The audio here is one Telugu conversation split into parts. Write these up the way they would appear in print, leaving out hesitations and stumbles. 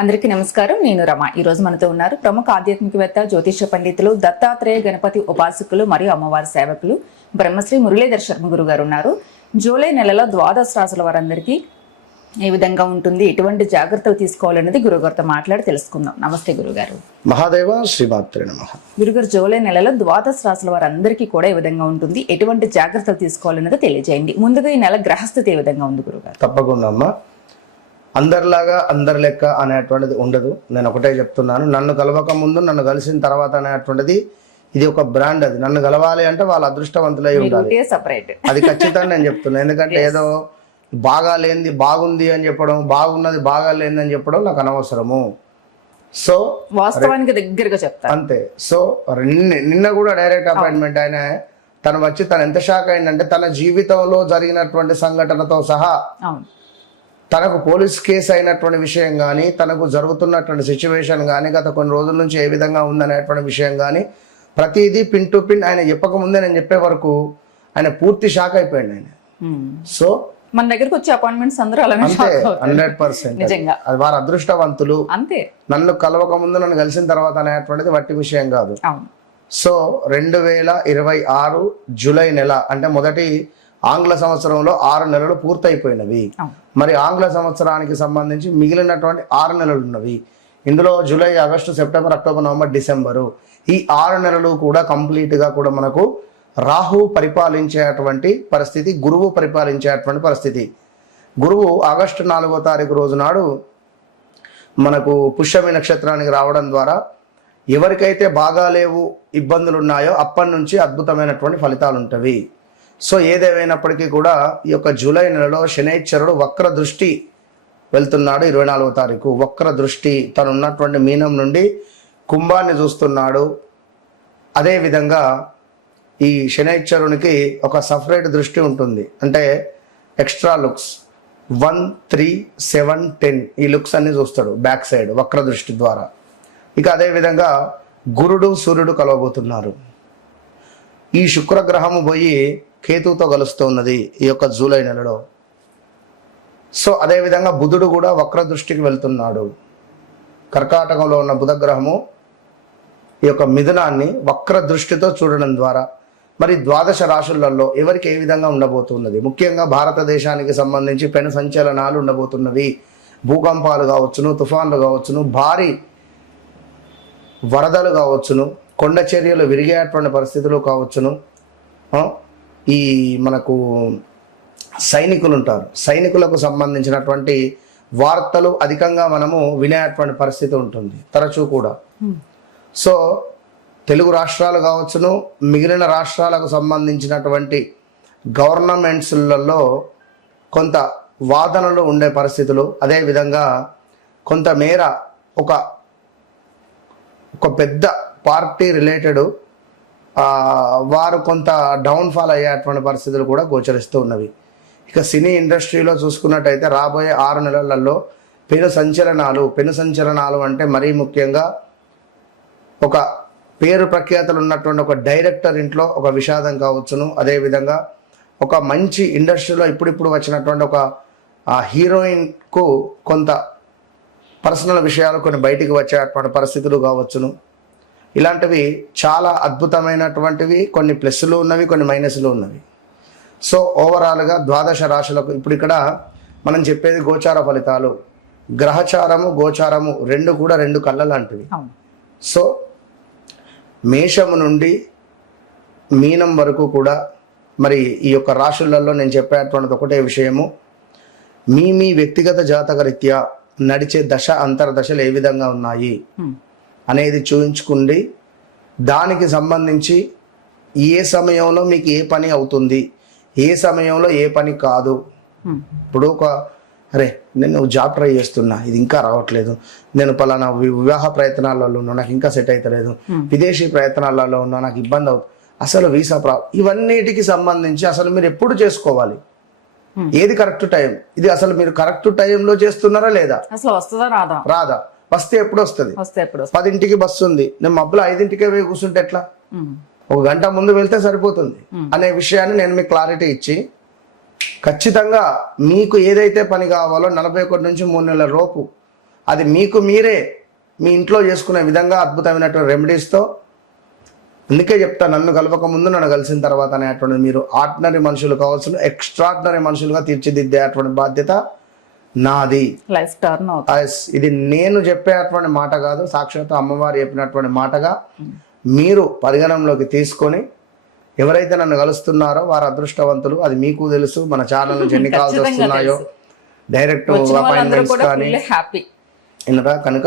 అందరికీ నమస్కారం. నేను రమ. ఈ రోజు మనతో ఉన్నారు ప్రముఖ ఆధ్యాత్మికవేత్త, జ్యోతిష పండితులు, దత్తాత్రేయ గణపతి ఉపాసకులు మరియు అమ్మవారి సేవకులు బ్రహ్మశ్రీ మురళీధర్ శర్మ గురు గారు ఉన్నారు. జూలై నెలలో ద్వాదశ రాశుల వారందరికీ ఏ విధంగా ఉంటుంది, ఎటువంటి జాగ్రత్తలు తీసుకోవాలనేది గురుగారితో మాట్లాడి తెలుసుకుందాం. నమస్తే గురుగారు. మహాదేవ శ్రీమాత్రే నమః. గురుగారు, జూలై నెలలో ద్వాదశ రాశుల వారందరికీ కూడా ఏ విధంగా ఉంటుంది, ఎటువంటి జాగ్రత్తలు తీసుకోవాలనేది తెలియజేయండి. ముందుగా ఈ నెల గ్రహస్థితి ఏ విధంగా ఉంది గురుగారు? తప్పకుండా అమ్మా. అందరిలాగా అందరి లెక్క అనేటువంటిది ఉండదు. నేను ఒకటే చెప్తున్నాను, నన్ను కలవక ముందు నన్ను కలిసిన తర్వాత అనేటువంటిది ఇది ఒక బ్రాండ్. అది నన్ను కలవాలి అంటే వాళ్ళ అదృష్టవంతులై ఉండాలి. అది ఖచ్చితంగా నేను చెప్తున్నాను. ఎందుకంటే ఏదో బాగా లేనిది బాగుంది అని చెప్పడం, బాగున్నది బాగా లేనిది అని చెప్పడం నాకు అనవసరము. సో వాస్తవానికి దగ్గరగా చెప్తాను అంతే. సో నిన్న కూడా డైరెక్ట్ అపాయింట్మెంట్ ఆయన తను వచ్చి తను ఎంత షాక్ అయిందంటే తన జీవితంలో జరిగినటువంటి సంఘటనతో సహా తనకు పోలీస్ కేసు అయినటువంటి విషయం కానీ, తనకు జరుగుతున్నటువంటి సిచ్యువేషన్ కానీ, గత కొన్ని రోజుల నుంచి ఏ విధంగా ఉందనేటువంటి విషయం కానీ ప్రతిదీ పిన్ టు పిన్ ఆయన చెప్పకముందే నేను చెప్పే వరకు ఆయన పూర్తి షాక్ అయిపోయాడు ఆయన. సో మన దగ్గరకు వచ్చే అపాయింట్మెంట్స్ అందరూ అలానే అంతే 100%. అది వారు అదృష్టవంతులు. అంతే. నన్ను కలవక ముందు నన్ను కలిసిన తర్వాత అనేటువంటిది వట్టి విషయం కాదు. సో 2026 జూలై నెల అంటే మొదటి ఆంగ్ల సంవత్సరంలో 6 నెలలు పూర్తయిపోయినవి. మరి ఆంగ్ల సంవత్సరానికి సంబంధించి మిగిలినటువంటి 6 నెలలు ఉన్నవి. ఇందులో July, August, September, October, November, December ఈ 6 నెలలు కూడా కంప్లీట్ గా కూడా మనకు రాహు పరిపాలించేటువంటి పరిస్థితి, గురువు పరిపాలించేటువంటి పరిస్థితి. గురువు ఆగస్టు 4వ తారీఖు రోజు నాడు మనకు పుష్యమి నక్షత్రానికి రావడం ద్వారా ఎవరికైతే బాగా లేవు, ఇబ్బందులు ఉన్నాయో అప్పటి నుంచి అద్భుతమైనటువంటి ఫలితాలు ఉంటవి. సో ఏదేమైనప్పటికీ కూడా ఈ యొక్క జూలై నెలలో శనైశ్వరుడు వక్ర దృష్టి వెళ్తున్నాడు. 24వ తారీఖు వక్ర దృష్టి తను ఉన్నటువంటి మీనం నుండి కుంభాన్ని చూస్తున్నాడు. అదేవిధంగా ఈ శనైశ్వరునికి ఒక సపరేట్ దృష్టి ఉంటుంది, అంటే ఎక్స్ట్రా లుక్స్ 1, 3, 7, 10 ఈ లుక్స్ అన్ని చూస్తాడు బ్యాక్ సైడ్ వక్ర దృష్టి ద్వారా. ఇక అదేవిధంగా గురుడు, సూర్యుడు కలవబోతున్నారు. ఈ శుక్రగ్రహము పోయి కేతుతో కలుస్తున్నది ఈ యొక్క జూలై నెలలో. సో అదేవిధంగా బుధుడు కూడా వక్ర దృష్టికి వెళ్తున్నాడు. కర్కాటకంలో ఉన్న బుధ గ్రహము ఈ యొక్క మిథునాన్ని వక్ర దృష్టితో చూడడం ద్వారా మరి ద్వాదశ రాశులలో ఎవరికి ఏ విధంగా ఉండబోతున్నది, ముఖ్యంగా భారతదేశానికి సంబంధించి పెను సంచలనాలు ఉండబోతున్నవి. భూకంపాలు కావచ్చును, తుఫాన్లు కావచ్చును, భారీ వరదలు కావచ్చును, కొండ చర్యలు విరిగేటువంటి పరిస్థితులు కావచ్చును. ఈ మనకు సైనికులు ఉంటారు, సైనికులకు సంబంధించినటువంటి వార్తలు అధికంగా మనము వినేటువంటి పరిస్థితి ఉంటుంది తరచూ కూడా. సో తెలుగు రాష్ట్రాలు కావచ్చును, మిగిలిన రాష్ట్రాలకు సంబంధించినటువంటి గవర్నమెంట్స్లలో కొంత వాదనలు ఉండే పరిస్థితులు, అదేవిధంగా కొంతమేర ఒక పెద్ద పార్టీ రిలేటెడ్ వారు కొంత డౌన్ఫాల్ అయ్యేటువంటి పరిస్థితులు కూడా గోచరిస్తూ ఉన్నవి. ఇక సినీ ఇండస్ట్రీలో చూసుకున్నట్టయితే రాబోయే 6 నెలలలో పెను సంచలనాలు అంటే మరీ ముఖ్యంగా ఒక పేరు ప్రఖ్యాతలు ఉన్నటువంటి ఒక డైరెక్టర్ ఇంట్లో ఒక విషాదం కావచ్చును, అదేవిధంగా ఒక మంచి ఇండస్ట్రీలో ఇప్పుడిప్పుడు వచ్చినటువంటి ఒక హీరోయిన్కు కొంత పర్సనల్ విషయాలు కొన్ని బయటికి వచ్చేటువంటి పరిస్థితులు కావచ్చును. ఇలాంటివి చాలా అద్భుతమైనటువంటివి, కొన్ని ప్లస్లు ఉన్నవి, కొన్ని మైనస్లు ఉన్నవి. సో ఓవరాల్గా ద్వాదశ రాశులకు ఇప్పుడు ఇక్కడ మనం చెప్పేది గోచార ఫలితాలు. గ్రహచారము, గోచారము రెండు కూడా 2 కళ్ళ లాంటివి. సో మేషము నుండి మీనం వరకు కూడా మరి ఈ యొక్క రాశులలో నేను చెప్పేటువంటిది ఒకటే విషయము, మీ వ్యక్తిగత జాతక రీత్యా నడిచే దశ అంతర్దశలు ఏ విధంగా ఉన్నాయి అనేది చూయించుకుండి దానికి సంబంధించి ఏ సమయంలో మీకు ఏ పని అవుతుంది, ఏ సమయంలో ఏ పని కాదు. ఇప్పుడు అరే నేను జాబ్ ట్రై చేస్తున్నా, ఇది ఇంకా రావట్లేదు, నేను పలానా వివాహ ప్రయత్నాలలో ఉన్నా, నాకు ఇంకా సెట్ అవుతలేదు, విదేశీ ప్రయత్నాలలో ఉన్నా, నాకు ఇబ్బంది అవుతుంది, అసలు వీసా ఇవన్నిటికి సంబంధించి అసలు మీరు ఎప్పుడు చేసుకోవాలి, ఏది కరెక్ట్ టైం, ఇది అసలు మీరు కరెక్ట్ టైంలో చేస్తున్నారా లేదా, అసలు వస్తుందా రాదా, వస్తే ఎప్పుడు వస్తుంది, 10ంటికి బస్సు ఉంది, నేను మబ్బులు 5ంటికే పోయి కూర్చుంటే ఎట్లా, 1 గంట ముందు వెళ్తే సరిపోతుంది అనే విషయాన్ని నేను మీకు క్లారిటీ ఇచ్చి ఖచ్చితంగా మీకు ఏదైతే పని కావాలో 41 నుంచి 3 నెలల లోపు అది మీకు మీరే మీ ఇంట్లో చేసుకునే విధంగా అద్భుతమైనటువంటి రెమెడీస్తో, అందుకే చెప్తా నన్ను కలవక ముందు నన్ను కలిసిన తర్వాత అనేటువంటిది మీరు ఆర్డినరీ మనుషులు కావాల్సిన ఎక్స్ట్రాడినరీ మనుషులుగా తీర్చిదిద్దేటువంటి బాధ్యత నాది. లైఫ్ టర్న్ అవుతుంది. Yes, ఇది నేను చెప్పేటువంటి మాట కాదు, సాక్షాత్తు అమ్మవారు చెప్పినటువంటి మాటగా మీరు పరిగణనలోకి తీసుకొని ఎవరైతే నన్ను కలుస్తున్నారో వారు అదృష్టవంతులు. అది మీకు తెలుసు. మన ఛానల్ నుంచి ఎన్ని కాల్స్ వస్తున్నాయో, డైరెక్ట్ అపాయింట్మెంట్స్ కానీ హ్యాపీ ఇన్నరా కనుక.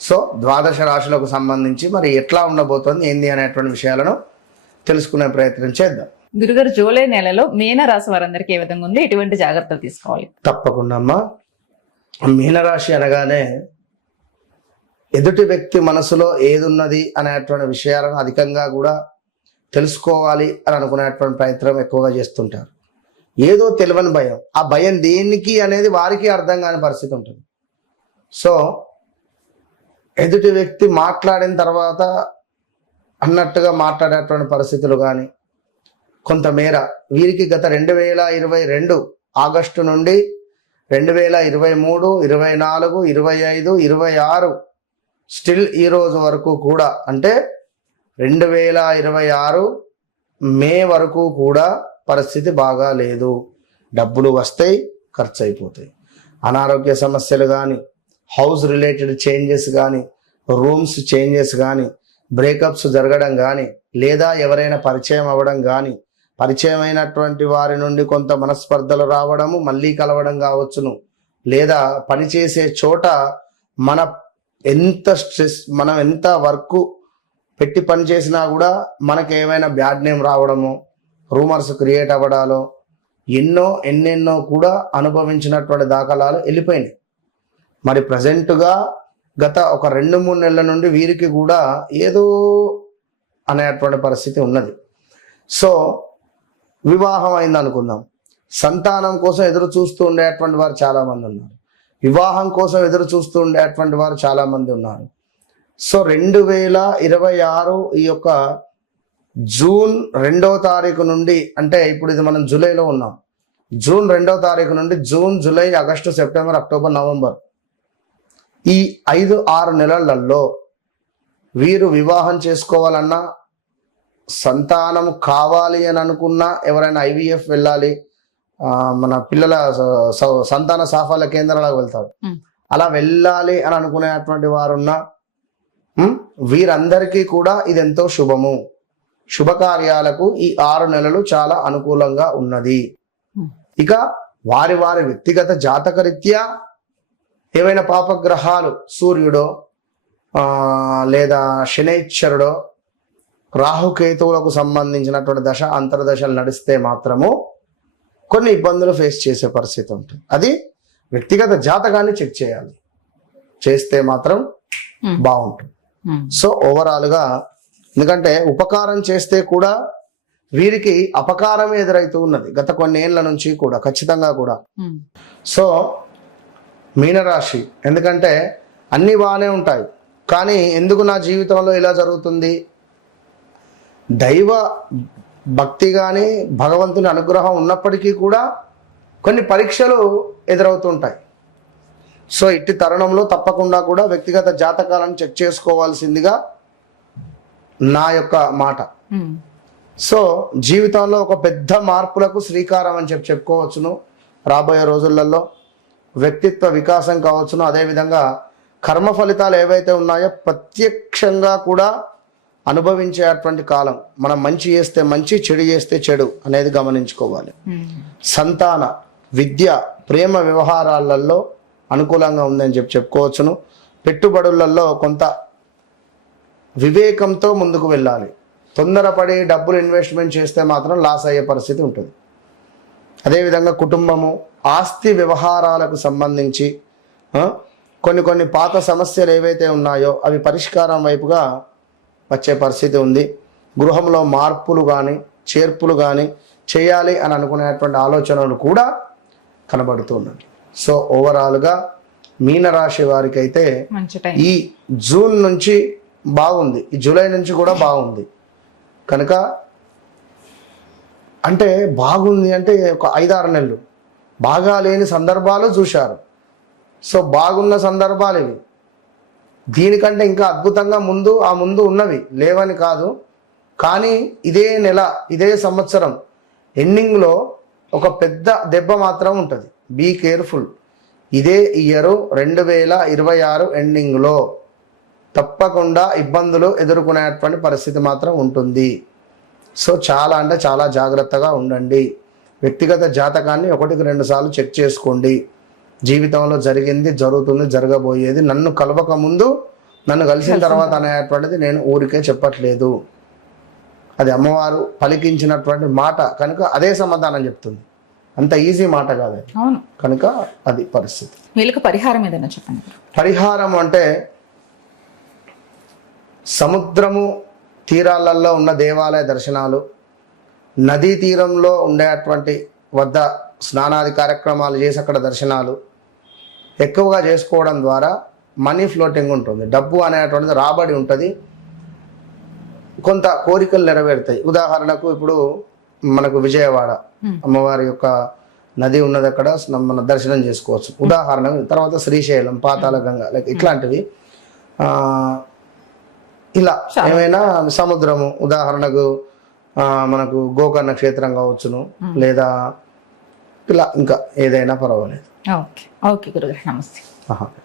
సో ద్వాదశ రాశులకు సంబంధించి మరి ఎట్లా ఉండబోతోంది ఏంది అనేటువంటి విషయాలను తెలుసుకునే ప్రయత్నం చేద్దాం. గురుగారు, జూలై నెలలో మీన రాశి వారందరికీ ఏ విధంగా ఉంది, ఎటువంటి జాగ్రత్తలు తీసుకోవాలి? తప్పకుండా అమ్మా. మీనరాశి అనగానే ఎదుటి వ్యక్తి మనసులో ఏదున్నది అనేటువంటి విషయాలను అధికంగా కూడా తెలుసుకోవాలి అని అనుకునేటువంటి ప్రయత్నం ఎక్కువగా చేస్తుంటారు. ఏదో తెలియని భయం, ఆ భయం దేనికి అనేది వారికి అర్థం కాని పరిస్థితి ఉంటుంది. సో ఎదుటి వ్యక్తి మాట్లాడిన తర్వాత అన్నట్టుగా మాట్లాడేటువంటి పరిస్థితులు కానీ కొంతమేర వీరికి గత 2022 ఆగస్టు నుండి 2023, 24, 25, 26 స్టిల్ ఈ రోజు వరకు కూడా, అంటే 2026 మే వరకు కూడా పరిస్థితి బాగా లేదు. డబ్బులు వస్తాయి, ఖర్చు అయిపోతాయి. అనారోగ్య సమస్యలు కానీ, హౌస్ రిలేటెడ్ చేంజెస్ కానీ, రూమ్స్ చేంజెస్ కానీ, బ్రేకప్స్ జరగడం కానీ, లేదా ఎవరైనా పరిచయం అవ్వడం కానీ, పరిచయం అయినటువంటి వారి నుండి కొంత మనస్పర్ధలు రావడము, మళ్ళీ కలవడం కావచ్చును. లేదా పనిచేసే చోట మనం ఎంత వర్క్ పెట్టి పని చేసినా కూడా మనకు ఏమైనా బ్యాడ్ నేమ్ రావడము, రూమర్స్ క్రియేట్ అవ్వడాలో ఎన్నెన్నో కూడా అనుభవించినటువంటి దాఖలాలు వెళ్ళిపోయినాయి. మరి ప్రజెంటుగా గత ఒక 2-3 నెలల నుండి వీరికి కూడా ఏదో అనేటువంటి పరిస్థితి ఉన్నది. సో వివాహం అయింది అనుకుందాం, సంతానం కోసం ఎదురు చూస్తూ ఉండేటువంటి వారు చాలా మంది ఉన్నారు. వివాహం కోసం ఎదురు చూస్తూ ఉండేటువంటి వారు చాలా మంది ఉన్నారు. సో 2026 ఈ యొక్క జూన్ 2వ తారీఖు నుండి, అంటే ఇప్పుడు ఇది మనం జూలైలో ఉన్నాం, జూన్ 2వ తారీఖు నుండి June, July, August, September, October, November ఈ 5-6 నెలలలో వీరు వివాహం చేసుకోవాలన్నా, సంతానం కావాలి అని అనుకున్నా, ఎవరైనా IVF వెళ్ళాలి, మన పిల్లల సంతాన సాఫల్య కేంద్రాలకు వెళ్తారు, అలా వెళ్ళాలి అని అనుకునేటువంటి వారున్నా వీరందరికీ కూడా ఇది ఎంతో శుభము. శుభకార్యాలకు ఈ 6 నెలలు చాలా అనుకూలంగా ఉన్నది. ఇక వారి వ్యక్తిగత జాతకరీత్యా ఏవైనా పాపగ్రహాలు, సూర్యుడో లేదా శనైశ్వరుడో, రాహుకేతువులకు సంబంధించినటువంటి దశ అంతర్దశలు నడిస్తే మాత్రము కొన్ని ఇబ్బందులు ఫేస్ చేసే పరిస్థితి ఉంటుంది. అది వ్యక్తిగత జాతకాన్ని చెక్ చేయాలి, చేస్తే మాత్రం బాగుంటుంది. సో ఓవరాల్గా, ఎందుకంటే ఉపకారం చేస్తే కూడా వీరికి అపకారం ఎదురైతూ ఉన్నది గత కొన్ని ఏళ్ల నుంచి కూడా, ఖచ్చితంగా కూడా. సో మీనరాశి, ఎందుకంటే అన్నీ బాగానే ఉంటాయి, కానీ ఎందుకు నా జీవితంలో ఇలా జరుగుతుంది? దైవ భక్తి కానీ భగవంతుని అనుగ్రహం ఉన్నప్పటికీ కూడా కొన్ని పరీక్షలు ఎదురవుతుంటాయి. సో ఇట్టి తరుణంలో తప్పకుండా కూడా వ్యక్తిగత జాతకాలను చెక్ చేసుకోవాల్సిందిగా నా యొక్క మాట. సో జీవితంలో ఒక పెద్ద మార్పులకు శ్రీకారం అని చెప్పుకోవచ్చును. రాబోయే రోజులలో వ్యక్తిత్వ వికాసం కావచ్చును, అదేవిధంగా కర్మ ఫలితాలు ఏవైతే ఉన్నాయో ప్రత్యక్షంగా కూడా అనుభవించేటువంటి కాలం. మనం మంచి చేస్తే మంచి, చెడు చేస్తే చెడు అనేది గమనించుకోవాలి. సంతాన, విద్య, ప్రేమ వ్యవహారాలలో అనుకూలంగా ఉందని చెప్పుకోవచ్చును. పెట్టుబడులలో కొంత వివేకంతో ముందుకు వెళ్ళాలి. తొందరపడి డబ్బులు ఇన్వెస్ట్మెంట్ చేస్తే మాత్రం లాస్ అయ్యే పరిస్థితి ఉంటుంది. అదేవిధంగా కుటుంబము, ఆస్తి వ్యవహారాలకు సంబంధించి కొన్ని పాత సమస్యలు ఏవైతే ఉన్నాయో అవి పరిష్కారం వైపుగా వచ్చే పరిస్థితి ఉంది. గృహంలో మార్పులు కానీ చేర్పులు కానీ చేయాలి అని అనుకునేటువంటి ఆలోచనలు కూడా కనబడుతున్నాయి. సో ఓవరాల్గా మీనరాశి వారికి అయితే ఈ జూన్ నుంచి బాగుంది, ఈ జూలై నుంచి కూడా బాగుంది. కనుక అంటే బాగుంది అంటే ఒక 5-6 నెలలు బాగా లేని సందర్భాలు చూశారు. సో బాగున్న సందర్భాలు ఇవి. దీనికంటే ఇంకా అద్భుతంగా ముందు ఉన్నవి లేవని కాదు. కానీ ఇదే నెల ఇదే సంవత్సరం ఎండింగ్లో ఒక పెద్ద దెబ్బ మాత్రం ఉంటుంది. Be careful. ఇదే ఇయర్ 2026 ఎండింగ్లో తప్పకుండా ఇబ్బందులు ఎదుర్కొనేటువంటి పరిస్థితి మాత్రం ఉంటుంది. సో చాలా అంటే చాలా జాగ్రత్తగా ఉండండి. వ్యక్తిగత జాతకాన్ని 1-2 సార్లు చెక్ చేసుకోండి. జీవితంలో జరిగింది, జరుగుతుంది, జరగబోయేది నన్ను కలవక ముందు, నన్ను కలిసిన తర్వాత అనేటువంటిది నేను ఊరికే చెప్పట్లేదు. అది అమ్మవారు పలికించినటువంటి మాట కనుక అదే సమాధానం చెప్తుంది. అంత ఈజీ మాట కాదు అది. అవును. కనుక అది పరిస్థితి. వీళ్ళకి పరిహారం ఏదైనా చెప్పండి. పరిహారం అంటే సముద్రము తీరాలలో ఉన్న దేవాలయ దర్శనాలు, నదీ తీరంలో ఉండేటువంటి వద్ద స్నానాది కార్యక్రమాలు చేసి అక్కడ దర్శనాలు ఎక్కువగా చేసుకోవడం ద్వారా మనీ ఫ్లోటింగ్ ఉంటుంది. డబ్బు అనేటువంటిది రాబడి ఉంటుంది. కొంత కోరికలు నెరవేరుతాయి. ఉదాహరణకు ఇప్పుడు మనకు విజయవాడ అమ్మవారి యొక్క నది ఉన్నది, అక్కడ మన దర్శనం చేసుకోవచ్చు. ఉదాహరణకు తర్వాత శ్రీశైలం, పాతాళగంగ లైక్ ఇట్లాంటివి. ఇలా ఏమైనా సముద్రము ఉదాహరణకు మనకు గోకర్ణ క్షేత్రం కావచ్చును, లేదా ఇలా ఇంకా ఏదైనా పర్వాలేదు. ఓకే ఓకే గురుగారు, నమస్తే.